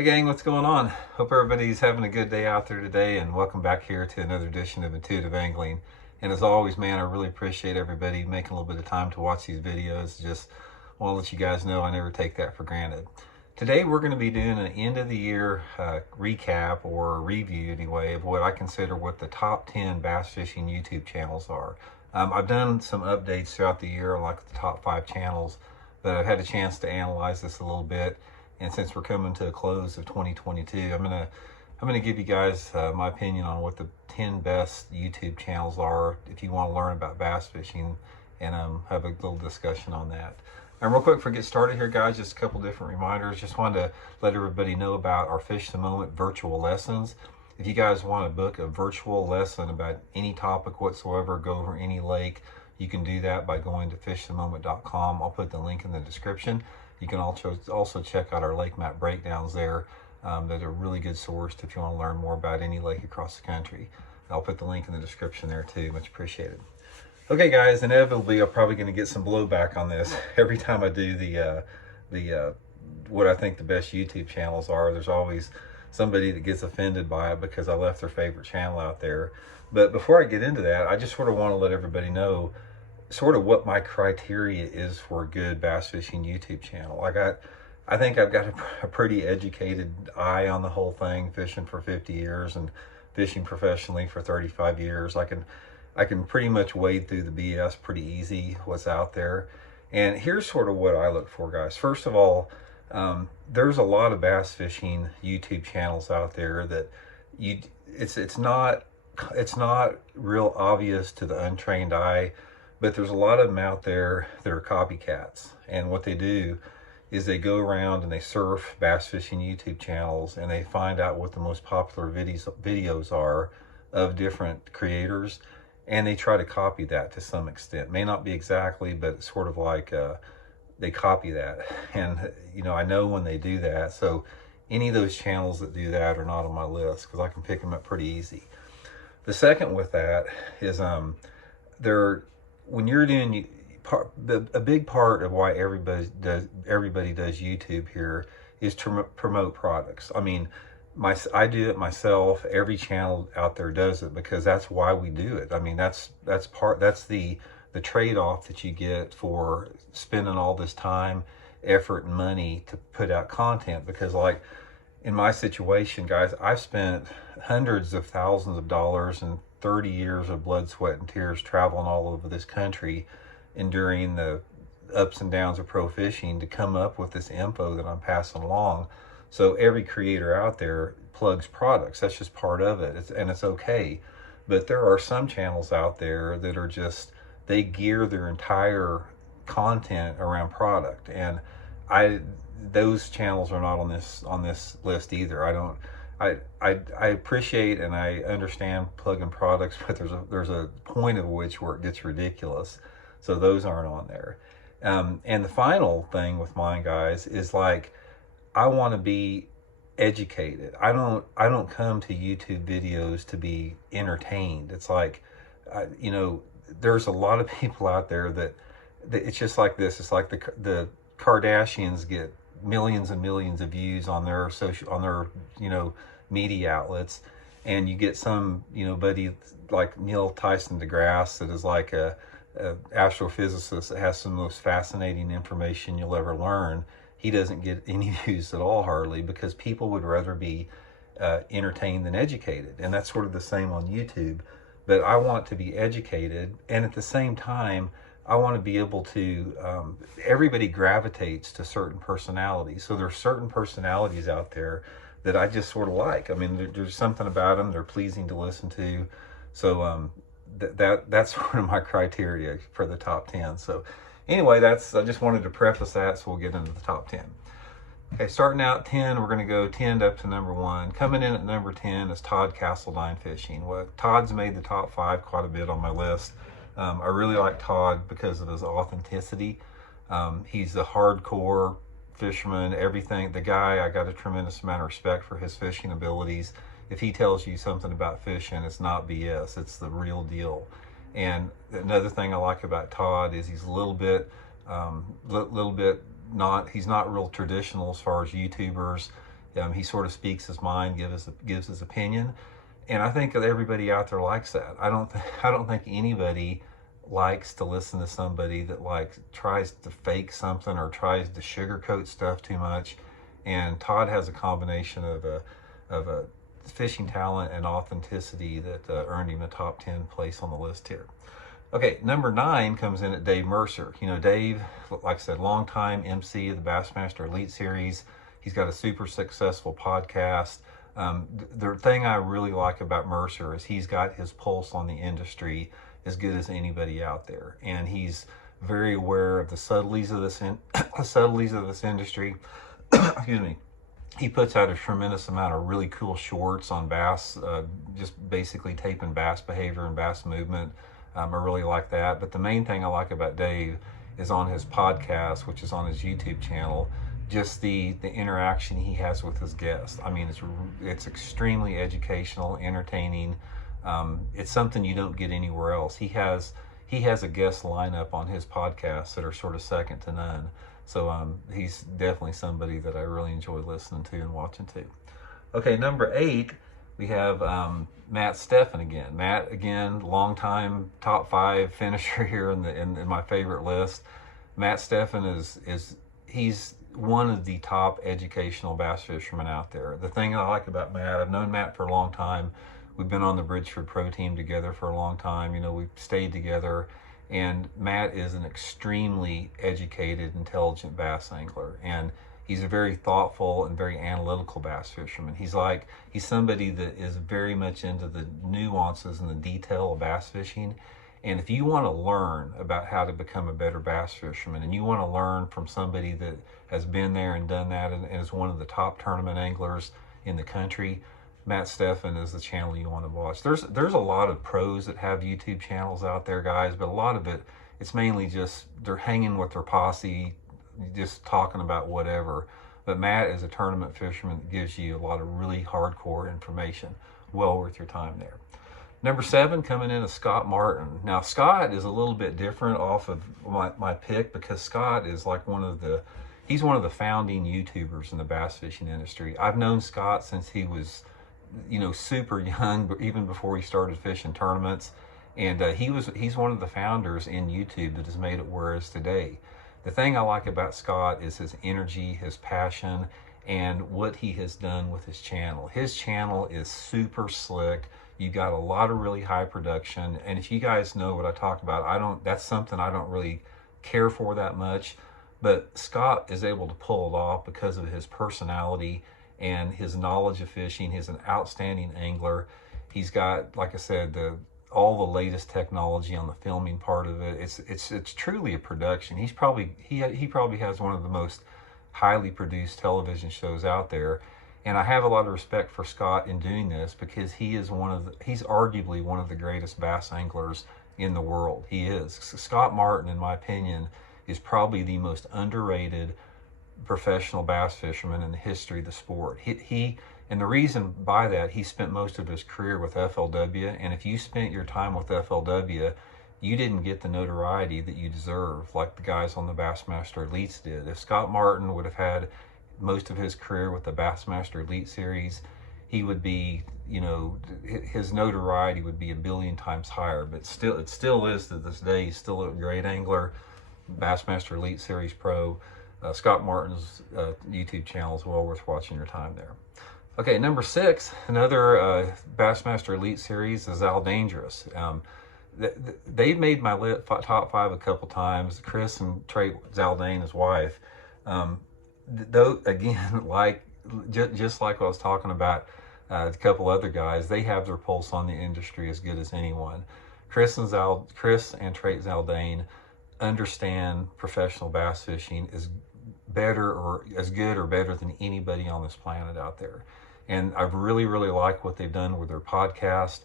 Hey gang, what's going on? Hope everybody's having a good day out there today, and welcome back here to another edition of Intuitive Angling. And as always, man, I really appreciate everybody making a little bit of time to watch these videos. Just want to let you guys know I never take that for granted. Today we're going to be doing an end of the year recap, or review anyway, of what I consider what the top 10 bass fishing YouTube channels are. I've done some updates throughout the year, like the top 5 channels, but I've had a chance to analyze this a little bit. And since we're coming to a close of 2022, I'm gonna give you guys my opinion on what the 10 best YouTube channels are if you want to learn about bass fishing, and have a little discussion on that. And real quick, before we get started here, guys, just a couple different reminders. Just wanted to let everybody know about our Fish the Moment virtual lessons. If you guys want to book a virtual lesson about any topic whatsoever, go over any lake, you can do that by going to fishthemoment.com. I'll put the link in the description. You can also check out our lake map breakdowns there. That are a really good source if you want to learn more about any lake across the country. I'll put the link in the description there too. Much appreciated. Okay, guys, inevitably I'm probably going to get some blowback on this. Every time I do the what I think the best YouTube channels are, there's always somebody that gets offended by it because I left their favorite channel out there. But before I get into that, I just sort of want to let everybody know sort of what my criteria is for a good bass fishing YouTube channel. I think I've got a pretty educated eye on the whole thing, fishing for 50 years and fishing professionally for 35 years. I can pretty much wade through the BS pretty easy, what's out there. And here's sort of what I look for, guys. First of all, there's a lot of bass fishing YouTube channels out there that it's not real obvious to the untrained eye. But there's a lot of them out there that are copycats. And what they do is they go around and they surf bass fishing YouTube channels, and they find out what the most popular videos are of different creators. And they try to copy that to some extent. May not be exactly, but it's sort of like they copy that. And, you know, I know when they do that. So any of those channels that do that are not on my list because I can pick them up pretty easy. The second with that is when you're doing a big part of why everybody does YouTube here is to promote products. I mean, I do it myself. Every channel out there does it because that's why we do it. I mean, that's the trade-off that you get for spending all this time, effort, and money to put out content. Because, like, in my situation, guys, I've spent hundreds of thousands of dollars and 30 years of blood, sweat, and tears traveling all over this country, enduring the ups and downs of pro fishing to come up with this info that I'm passing along. So every creator out there plugs products. That's just part of it. It's okay. But there are some channels out there that are just, they gear their entire content around product. And those channels are not on this list either. I appreciate and I understand plugging products, but there's a point of which where it gets ridiculous. So those aren't on there. And the final thing with mine, guys, is like, I want to be educated. I don't come to YouTube videos to be entertained. It's like, you know, there's a lot of people out there that it's just like this. It's like the Kardashians get millions and millions of views on their you know, media outlets, and you get some, you know, buddy like Neil Tyson deGrasse that is like a astrophysicist that has some of the most fascinating information you'll ever learn. He doesn't get any views at all, hardly, because people would rather be entertained than educated. And that's sort of the same on YouTube. But I want to be educated, and at the same time I want to be able to, everybody gravitates to certain personalities. So there's certain personalities out there that I just sort of like. I mean, there's something about them, they're pleasing to listen to. So that's sort of my criteria for the top 10. So anyway, I just wanted to preface that, so we'll get into the top 10. Okay, starting out 10, we're going to go 10 up to number 1. Coming in at number 10 is Todd Castledine Fishing. Well, Todd's made the top 5 quite a bit on my list. I really like Todd because of his authenticity. He's a hardcore fisherman, everything. The guy, I got a tremendous amount of respect for his fishing abilities. If he tells you something about fishing, it's not BS, it's the real deal. And another thing I like about Todd is he's a little bit he's not real traditional as far as YouTubers. He sort of speaks his mind, gives his opinion, and I think that everybody out there likes that. I don't think anybody likes to listen to somebody that like tries to fake something or tries to sugarcoat stuff too much. And Todd has a combination of a fishing talent and authenticity that earned him a top 10 place on the list here. Okay, number 9 comes in at Dave Mercer. You know, Dave, like I said, longtime MC of the Bassmaster Elite Series. He's got a super successful podcast. The thing I really like about Mercer is he's got his pulse on the industry as good as anybody out there, and he's very aware of the subtleties of this industry. Excuse me. He puts out a tremendous amount of really cool shorts on bass, just basically taping bass behavior and bass movement. I really like that. But the main thing I like about Dave is on his podcast, which is on his YouTube channel, just the interaction he has with his guests. I mean, it's extremely educational, entertaining. It's something you don't get anywhere else. He has a guest lineup on his podcast that are sort of second to none. So he's definitely somebody that I really enjoy listening to and watching to. Okay, number 8, we have Matt Steffen again. Matt, again, longtime top 5 finisher here in my favorite list. Matt Steffen he's one of the top educational bass fishermen out there. The thing I like about Matt, I've known Matt for a long time. We've been on the Bridgeford Pro Team together for a long time. You know, we've stayed together. And Matt is an extremely educated, intelligent bass angler. And he's a very thoughtful and very analytical bass fisherman. He's somebody that is very much into the nuances and the detail of bass fishing. And if you want to learn about how to become a better bass fisherman, and you want to learn from somebody that has been there and done that and is one of the top tournament anglers in the country, Matt Steffen is the channel you want to watch. There's a lot of pros that have YouTube channels out there, guys, but a lot of it's mainly just they're hanging with their posse, just talking about whatever. But Matt is a tournament fisherman that gives you a lot of really hardcore information. Well worth your time there. Number 7 coming in is Scott Martin. Now, Scott is a little bit different off of my pick because Scott is like he's one of the founding YouTubers in the bass fishing industry. I've known Scott since he was, you know, super young, but even before he started fishing tournaments. And he's one of the founders in YouTube that has made it where it is today. The thing I like about Scott is his energy, his passion, and what he has done with his channel. His channel is super slick. You got a lot of really high production. And if you guys know what I talk about, that's something I don't really care for that much. But Scott is able to pull it off because of his personality and his knowledge of fishing. He's an outstanding angler. He's got, like I said, all the latest technology on the filming part of it. It's truly a production. He probably has one of the most highly produced television shows out there. And I have a lot of respect for Scott in doing this because he's arguably one of the greatest bass anglers in the world. He is. Scott Martin, in my opinion, is probably the most underrated professional bass fisherman in the history of the sport. And the reason by that, he spent most of his career with FLW, and if you spent your time with FLW, you didn't get the notoriety that you deserve like the guys on the Bassmaster Elites did. If Scott Martin would have had most of his career with the Bassmaster Elite Series, he would be, you know, his notoriety would be a billion times higher. But it still is to this day. He's still a great angler, Bassmaster Elite Series pro. Scott Martin's YouTube channel is well worth watching your time there. Okay, number 6, another Bassmaster Elite Series is Al Dangerous. They've made my top 5 a couple times. Chris and Trey Zaldane, his wife. Though again, just like I was talking about a couple other guys, they have their pulse on the industry as good as anyone. Chris and Trey Zaldane understand professional bass fishing is better or as good or better than anybody on this planet out there. And I've really liked what they've done with their podcast.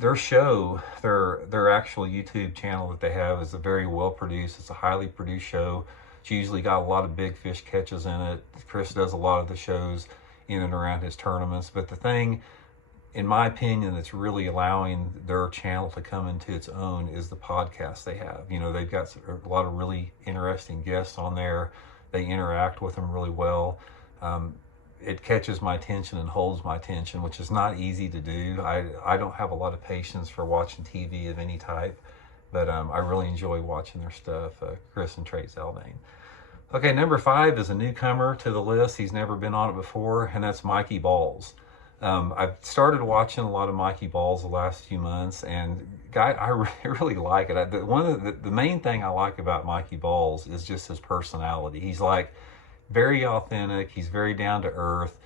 Their show, their actual YouTube channel that they have is a very well produced. It's a highly produced show. It's usually got a lot of big fish catches in it. Chris does a lot of the shows in and around his tournaments. But the thing, in my opinion, that's really allowing their channel to come into its own is the podcast they have. You know, they've got a lot of really interesting guests on there. They interact with them really well. it catches my attention and holds my attention, which is not easy to do. I don't have a lot of patience for watching TV of any type, but I really enjoy watching their stuff, Chris and Trey Zaldane. Okay, number 5 is a newcomer to the list. He's never been on it before, and that's Mikey Balls. I've started watching a lot of Mikey Balls the last few months, and guy, I really like it. The main thing I like about Mikey Balls is just his personality. He's like very authentic. He's very down to earth.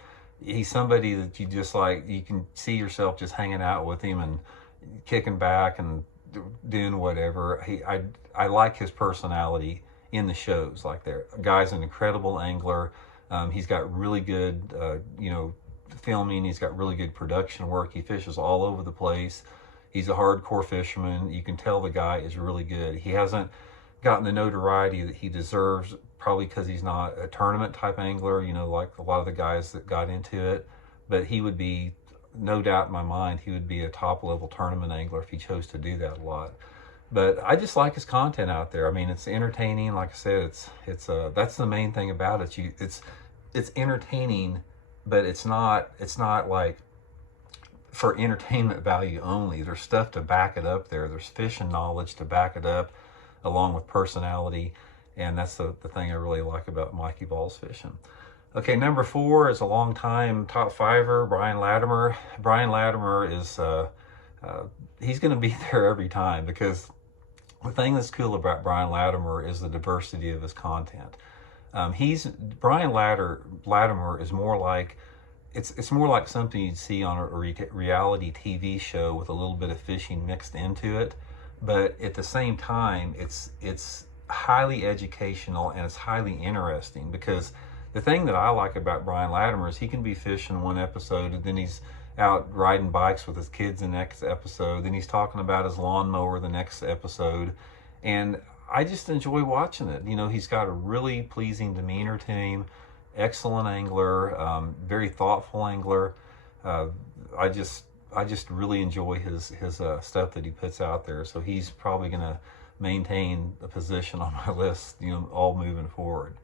He's somebody that you just like, you can see yourself just hanging out with him and kicking back and doing whatever. I like his personality in the shows. Like, there, guy's an incredible angler. He's got really good, filming. He's got really good production work. He fishes all over the place. He's a hardcore fisherman. You can tell the guy is really good. He hasn't gotten the notoriety that he deserves, probably because he's not a tournament type angler, like a lot of the guys that got into it. But he would be, no doubt in my mind, he would be a top level tournament angler if he chose to do that a lot. But I just like his content out there. I mean, it's entertaining. Like I said, it's that's the main thing about it. It's entertaining, but it's not like for entertainment value only. There's stuff to back it up there. There's fishing knowledge to back it up, along with personality. And that's the thing I really like about Mikey Balls fishing. Okay, number 4 is a long-time top fiver, Brian Latimer. Brian Latimer is, he's going to be there every time, because the thing that's cool about Brian Latimer is the diversity of his content. Brian Latimer is more like, it's more like something you'd see on a reality TV show with a little bit of fishing mixed into it, but at the same time, it's highly educational and it's highly interesting. Because the thing that I like about Brian Latimer is he can be fishing one episode, and then he's out riding bikes with his kids the next episode, then he's talking about his lawnmower the next episode, and I just enjoy watching it. He's got a really pleasing demeanor to him, excellent angler, very thoughtful angler. I just really enjoy his stuff that he puts out there. So he's probably going to maintain a position on my list, all moving forward.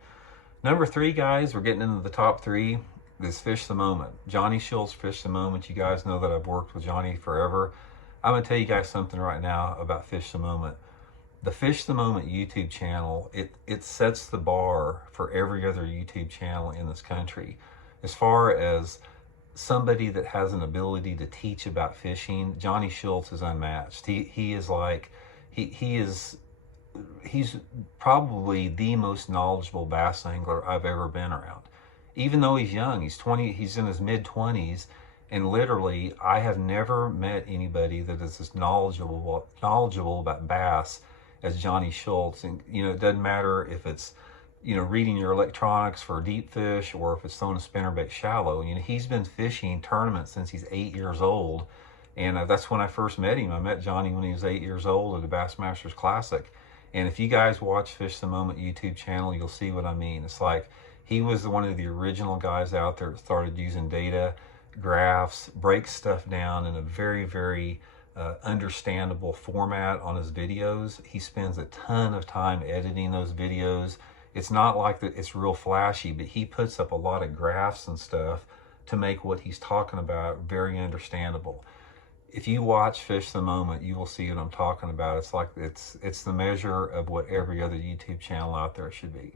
Number 3, guys, we're getting into the top 3. Is Fish the Moment. Johnny Schultz, Fish the Moment. You guys know that I've worked with Johnny forever. I'm going to tell you guys something right now about Fish the Moment. The Fish the Moment YouTube channel, it sets the bar for every other YouTube channel in this country. As far as somebody that has an ability to teach about fishing, Johnny Schultz is unmatched. He is like, he's probably the most knowledgeable bass angler I've ever been around. Even though he's young, he's in his mid-20s, and literally, I have never met anybody that is as knowledgeable about bass as Johnny Schultz. And it doesn't matter if it's reading your electronics for deep fish, or if it's throwing a spinnerbait shallow. He's been fishing tournaments since he's 8 years old, and that's when I first met him. I met Johnny when he was 8 years old at the Bassmasters Classic. And if you guys watch Fish the Moment YouTube channel, you'll see what I mean. It's like, he was one of the original guys out there that started using data, graphs, breaks stuff down in a very, very understandable format on his videos. He spends a ton of time editing those videos. It's not like that it's real flashy, but he puts up a lot of graphs and stuff to make what he's talking about very understandable. If you watch Fish the Moment, you will see what I'm talking about. It's like, it's the measure of what every other YouTube channel out there should be.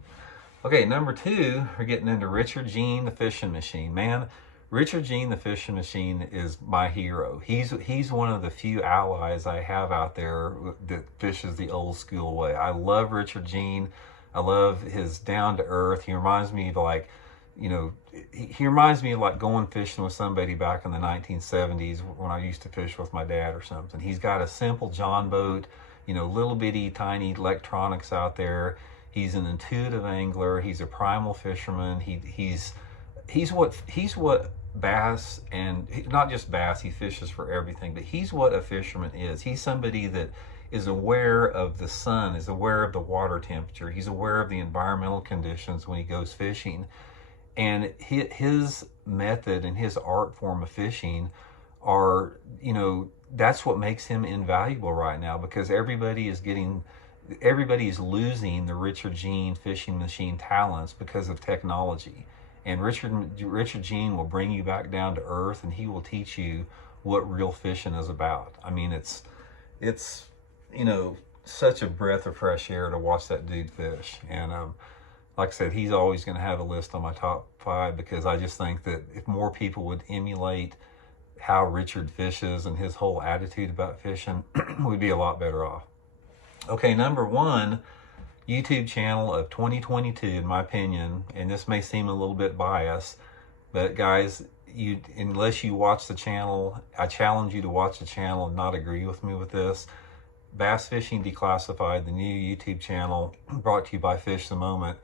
Okay, number 2, we're getting into Richard Jean, the Fishing Machine. Man, Richard Jean, the Fishing Machine, is my hero. He's one of the few allies I have out there that fishes the old school way. I love Richard Jean. I love his down to earth. He reminds me of like, he reminds me of like going fishing with somebody back in the 1970s when I used to fish with my dad or something. He's got a simple John boat, little bitty tiny electronics out there. He's an intuitive angler. He's a primal fisherman. He's what bass, and not just bass, he fishes for everything, but he's what a fisherman is. He's somebody that is aware of the sun, is aware of the water temperature. He's aware of the environmental conditions when he goes fishing. And his method and his art form of fishing are, that's what makes him invaluable right now, because everybody is losing the Richard Jean fishing machine talents because of technology. And Richard Gene will bring you back down to earth, and he will teach you what real fishing is about. I mean, it's you know, such a breath of fresh air to watch that dude fish. And like I said, he's always going to have a list on my top 5, because I just think that if more people would emulate how Richard fishes and his whole attitude about fishing, we'd be a lot better off. Okay, number 1 YouTube channel of 2022, in my opinion, and this may seem a little bit biased, but guys, unless you watch the channel, I challenge you to watch the channel and not agree with me with this. Bass Fishing Declassified, the new YouTube channel brought to you by Fish the Moment,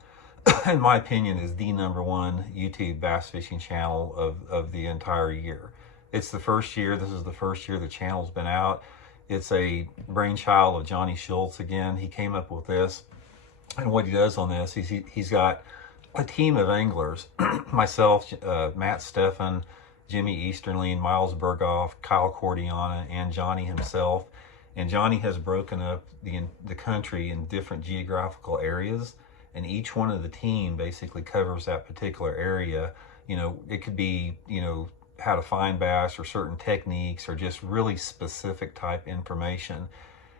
in my opinion, is the number 1 YouTube bass fishing channel of the entire year. It's the first year. This is the first year the channel's been out. It's a brainchild of Johnny Schultz again. He came up with this. And what he does on this, he's got a team of anglers, myself, Matt Steffen, Jimmy Easterling, Miles Berghoff, Kyle Cordiana, and Johnny himself. And Johnny has broken up the country in different geographical areas, and each one of the team basically covers that particular area. You know, it could be, you know, how to find bass or certain techniques or just really specific type information.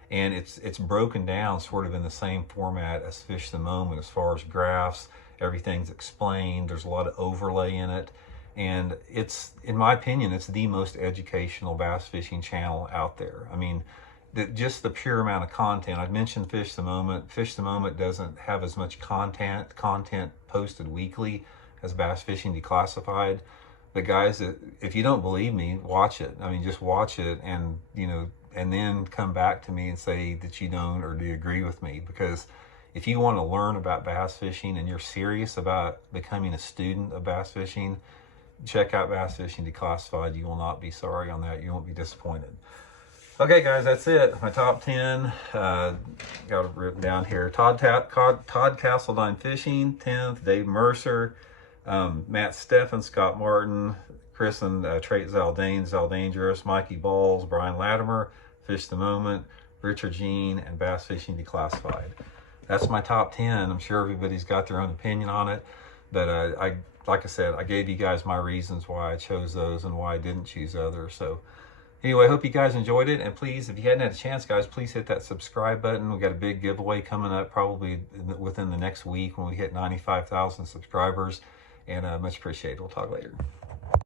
And it's broken down sort of in the same format as Fish the Moment, as far as graphs, everything's explained, there's a lot of overlay in it. And it's, in my opinion, it's the most educational bass fishing channel out there. I mean, just the pure amount of content. I've mentioned Fish the Moment. Fish the Moment doesn't have as much content posted weekly as Bass Fishing Declassified. But guys, if you don't believe me, watch it. I mean, just watch it, and you know, and then come back to me and say that you don't or do you agree with me. Because if you want to learn about bass fishing and you're serious about becoming a student of bass fishing, check out Bass Fishing Declassified. You will not be sorry on that. You won't be disappointed. Okay, guys, that's it. My top 10. Got it written down here. Todd Castledine Fishing, 10th. Dave Mercer, Matt Steffen, Scott Martin, Chris and Trait Zaldane, Zaldangerous, Mikey Balls, Brian Latimer, Fish the Moment, Richard Gene, and Bass Fishing Declassified. That's my top 10. I'm sure everybody's got their own opinion on it, but like I said, I gave you guys my reasons why I chose those and why I didn't choose others. So anyway, I hope you guys enjoyed it. And please, if you hadn't had a chance, guys, please hit that subscribe button. We got a big giveaway coming up probably within the next week when we hit 95,000 subscribers. And much appreciated. We'll talk later.